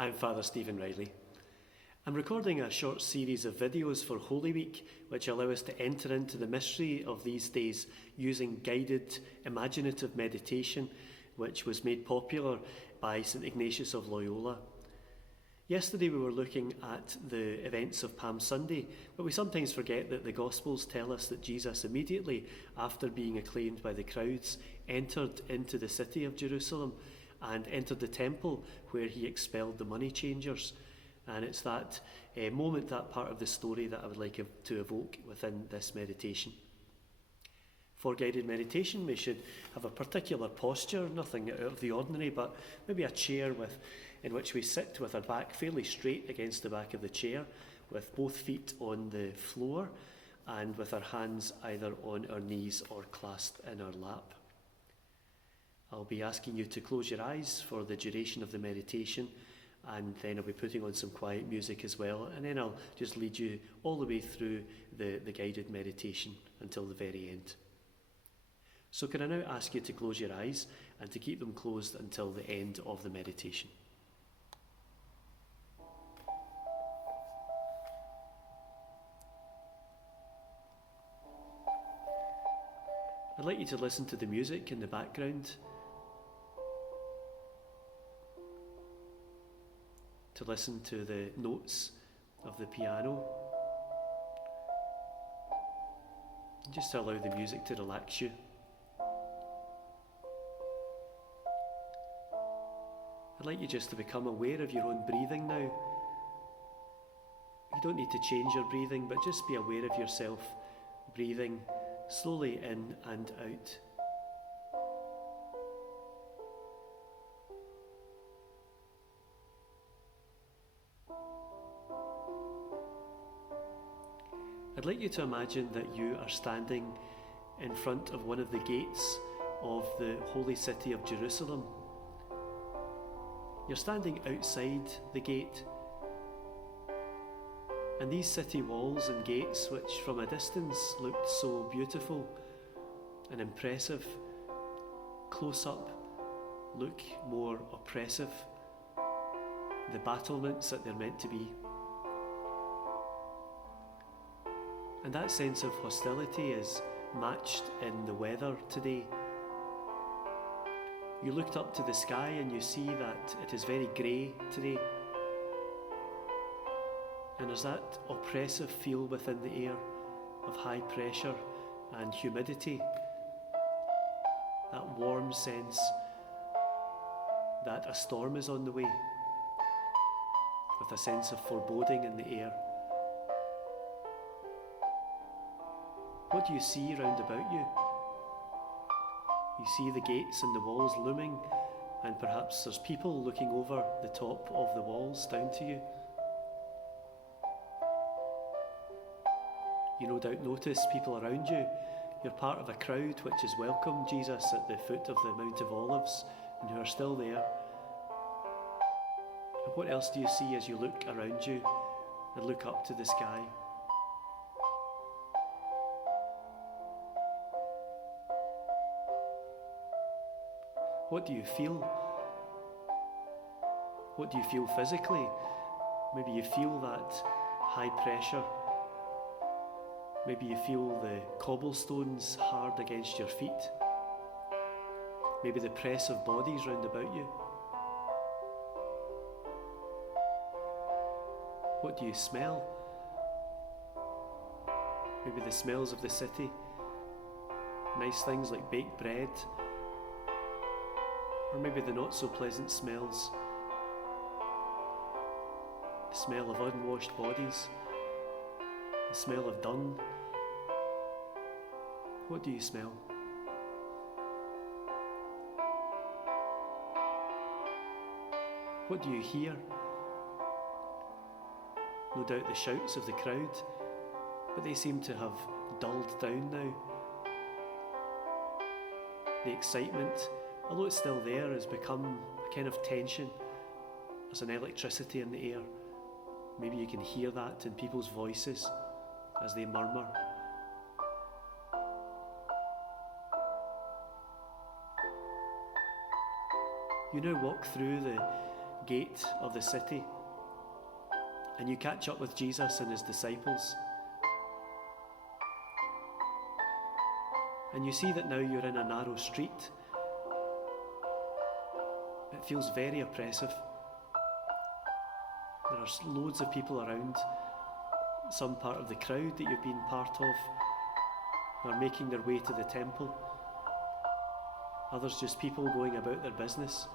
I'm Father Stephen Riley. I'm recording a short series of videos for Holy Week, which allow us to enter into the mystery of these days using guided imaginative meditation, which was made popular by St. Ignatius of Loyola. Yesterday we were looking at the events of Palm Sunday, but we sometimes forget that the Gospels tell us that Jesus, immediately after being acclaimed by the crowds, entered into the city of Jerusalem and entered the temple where he expelled the money changers. And it's that moment, that part of the story, that I would like to evoke within this meditation. For guided meditation, we should have a particular posture, nothing out of the ordinary, but maybe a chair in which we sit with our back fairly straight against the back of the chair, with both feet on the floor and with our hands either on our knees or clasped in our lap. I'll be asking you to close your eyes for the duration of the meditation, and then I'll be putting on some quiet music as well, and then I'll just lead you all the way through the guided meditation until the very end. So can I now ask you to close your eyes and to keep them closed until the end of the meditation. I'd like you to listen to the music in the background, to listen to the notes of the piano, and just to allow the music to relax you. I'd like you just to become aware of your own breathing now. You don't need to change your breathing, but just be aware of yourself breathing slowly in and out. I'd like you to imagine that you are standing in front of one of the gates of the holy city of Jerusalem. You're standing outside the gate, and these city walls and gates, which from a distance looked so beautiful and impressive, close up look more oppressive, the battlements that they're meant to be. And that sense of hostility is matched in the weather today. You looked up to the sky and you see that it is very grey today. And there's that oppressive feel within the air of high pressure and humidity. That warm sense that a storm is on the way, with a sense of foreboding in the air. What do you see round about you? You see the gates and the walls looming, and perhaps there's people looking over the top of the walls down to you. You no doubt notice people around you. You're part of a crowd which has welcomed Jesus at the foot of the Mount of Olives and who are still there. And what else do you see as you look around you and look up to the sky? What do you feel? What do you feel physically? Maybe you feel that high pressure. Maybe you feel the cobblestones hard against your feet. Maybe the press of bodies round about you. What do you smell? Maybe the smells of the city. Nice things like baked bread. Or maybe the not so pleasant smells. The smell of unwashed bodies. The smell of dung. What do you smell? What do you hear? No doubt the shouts of the crowd, but they seem to have dulled down now. The excitement, although it's still there, has become a kind of tension. There's an electricity in the air. Maybe you can hear that in people's voices as they murmur. You now walk through the gate of the city, and you catch up with Jesus and his disciples. And you see that now you're in a narrow street. It feels very oppressive. There are loads of people around, some part of the crowd that you've been part of, who are making their way to the temple. Others just people going about their business.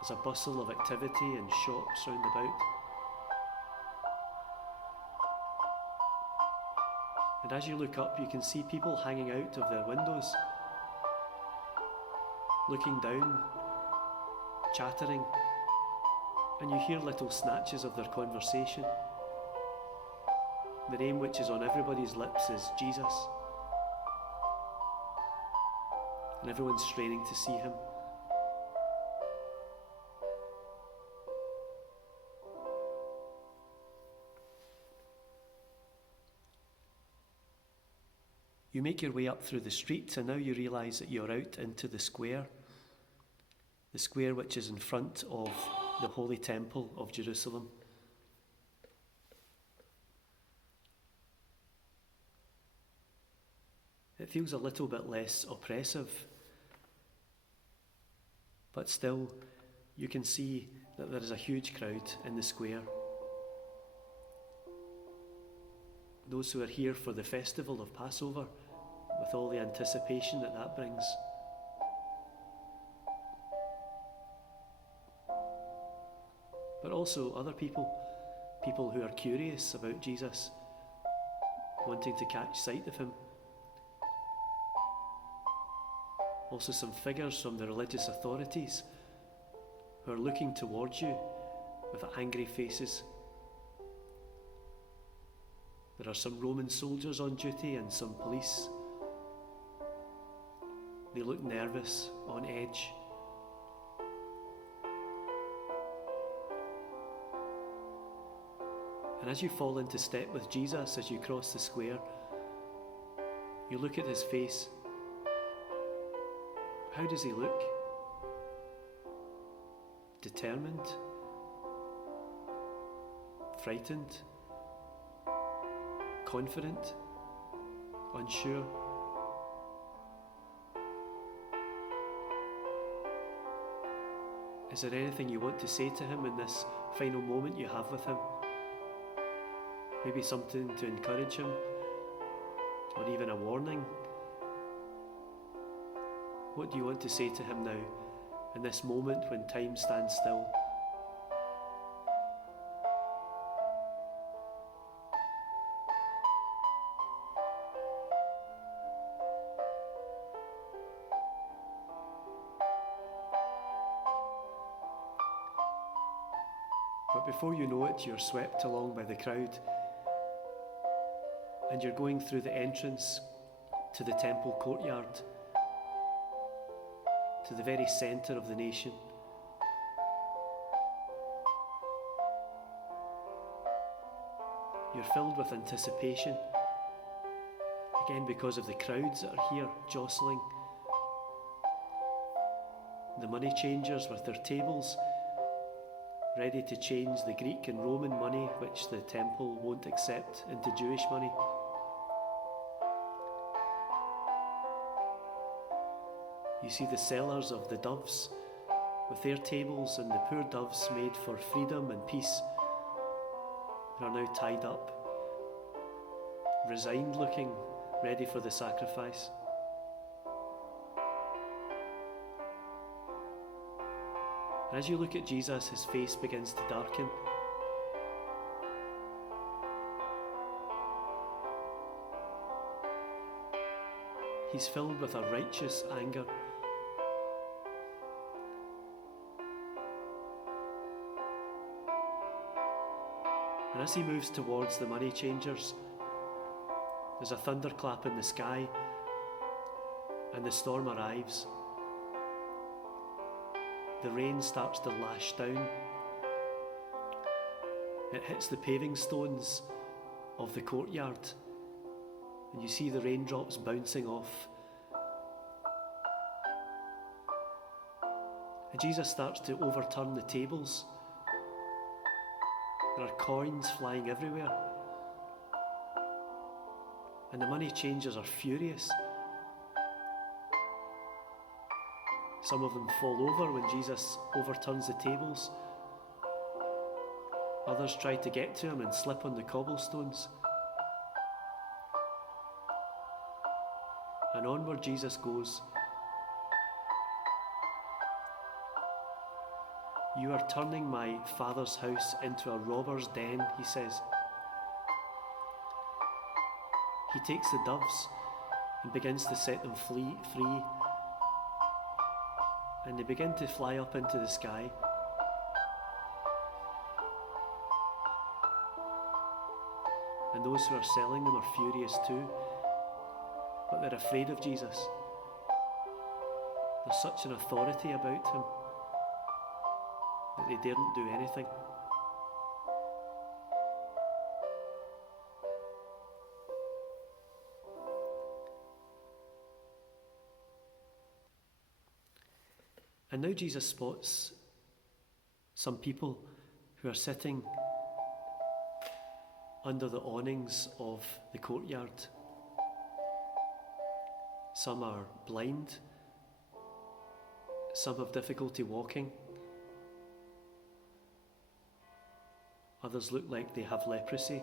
There's a bustle of activity and shops round about. And as you look up, you can see people hanging out of their windows, looking down, chattering, and you hear little snatches of their conversation. The name which is on everybody's lips is Jesus, and everyone's straining to see him. You make your way up through the streets, and now you realise that you're out into the square which is in front of the Holy Temple of Jerusalem. It feels a little bit less oppressive, but still you can see that there is a huge crowd in the square. Those who are here for the festival of Passover, with all the anticipation that brings. But also other people who are curious about Jesus, wanting to catch sight of him. Also some figures from the religious authorities who are looking towards you with angry faces. There are some Roman soldiers on duty and some police. They look nervous, on edge. And as you fall into step with Jesus as you cross the square, you look at his face. How does he look? Determined? Frightened? Confident? Unsure? Is there anything you want to say to him in this final moment you have with him? Maybe something to encourage him, or even a warning? What do you want to say to him now, in this moment when time stands still? But before you know it, you're swept along by the crowd, and you're going through the entrance to the temple courtyard, to the very centre of the nation. You're filled with anticipation, again because of the crowds that are here jostling. The money changers with their tables, ready to change the Greek and Roman money which the temple won't accept into Jewish money. You see the sellers of the doves with their tables, and the poor doves made for freedom and peace are now tied up, resigned looking, ready for the sacrifice. And as you look at Jesus, his face begins to darken. He's filled with a righteous anger. And as he moves towards the money changers, there's a thunderclap in the sky, and the storm arrives. The rain starts to lash down. It hits the paving stones of the courtyard, and you see the raindrops bouncing off. And Jesus starts to overturn the tables. There are coins flying everywhere. And the money changers are furious. Some of them fall over when Jesus overturns the tables. Others try to get to him and slip on the cobblestones. And onward Jesus goes. "You are turning my Father's house into a robber's den," he says. He takes the doves and begins to set them free, and they begin to fly up into the sky. And those who are selling them are furious too, but they're afraid of Jesus. There's such an authority about him that they daren't do anything. And now Jesus spots some people who are sitting under the awnings of the courtyard. Some are blind, some have difficulty walking, others look like they have leprosy.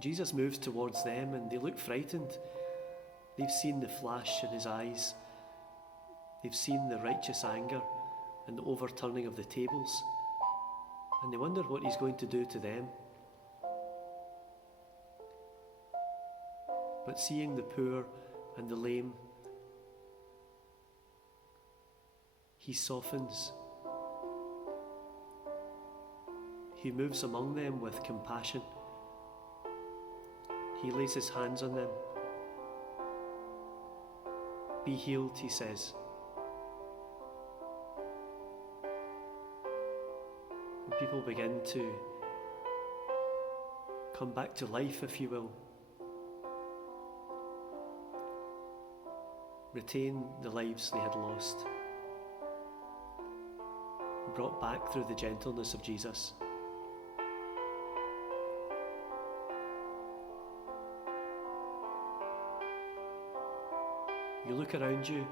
Jesus moves towards them and they look frightened. They've seen the flash in his eyes. They've seen the righteous anger and the overturning of the tables. And they wonder what he's going to do to them. But seeing the poor and the lame, he softens. He moves among them with compassion. He lays his hands on them. "Be healed," he says. And people begin to come back to life, if you will. Retain the lives they had lost. Brought back through the gentleness of Jesus. You look around you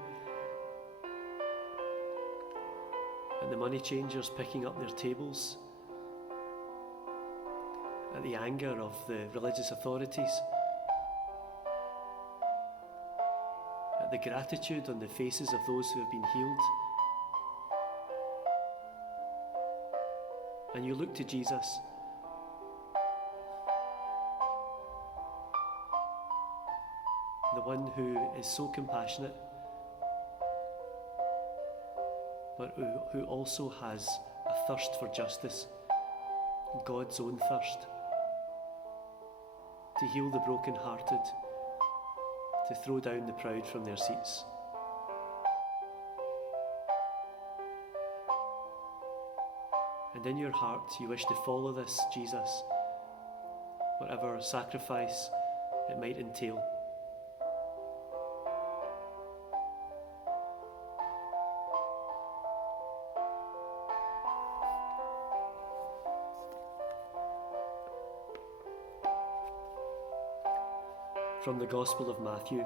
at the money changers picking up their tables, at the anger of the religious authorities, at the gratitude on the faces of those who have been healed. And you look to Jesus. The one who is so compassionate, but who also has a thirst for justice, God's own thirst, to heal the brokenhearted, to throw down the proud from their seats. And in your heart you wish to follow this Jesus, whatever sacrifice it might entail. From the Gospel of Matthew.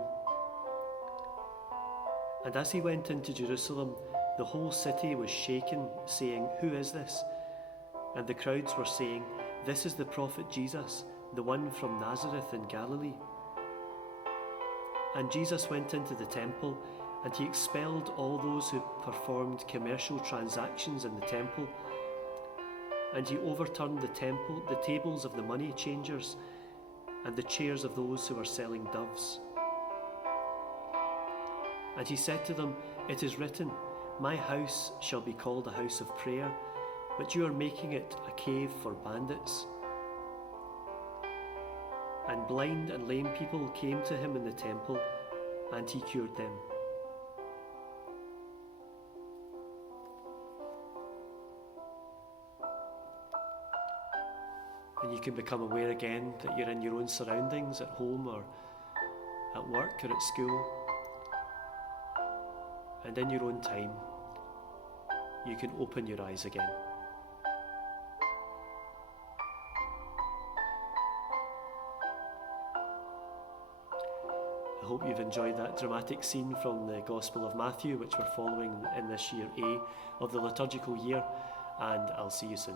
And as he went into Jerusalem, the whole city was shaken, saying, "Who is this?" And the crowds were saying, "This is the prophet Jesus, the one from Nazareth in Galilee." And Jesus went into the temple, and he expelled all those who performed commercial transactions in the temple. And he overturned the tables of the money changers, and the chairs of those who were selling doves. And he said to them, "It is written, 'My house shall be called a house of prayer,' but you are making it a cave for bandits." And blind and lame people came to him in the temple, and he cured them. And you can become aware again that you're in your own surroundings, at home or at work or at school. and in your own time, you can open your eyes again. I hope you've enjoyed that dramatic scene from the Gospel of Matthew, which we're following in this year A of the liturgical year, and I'll see you soon.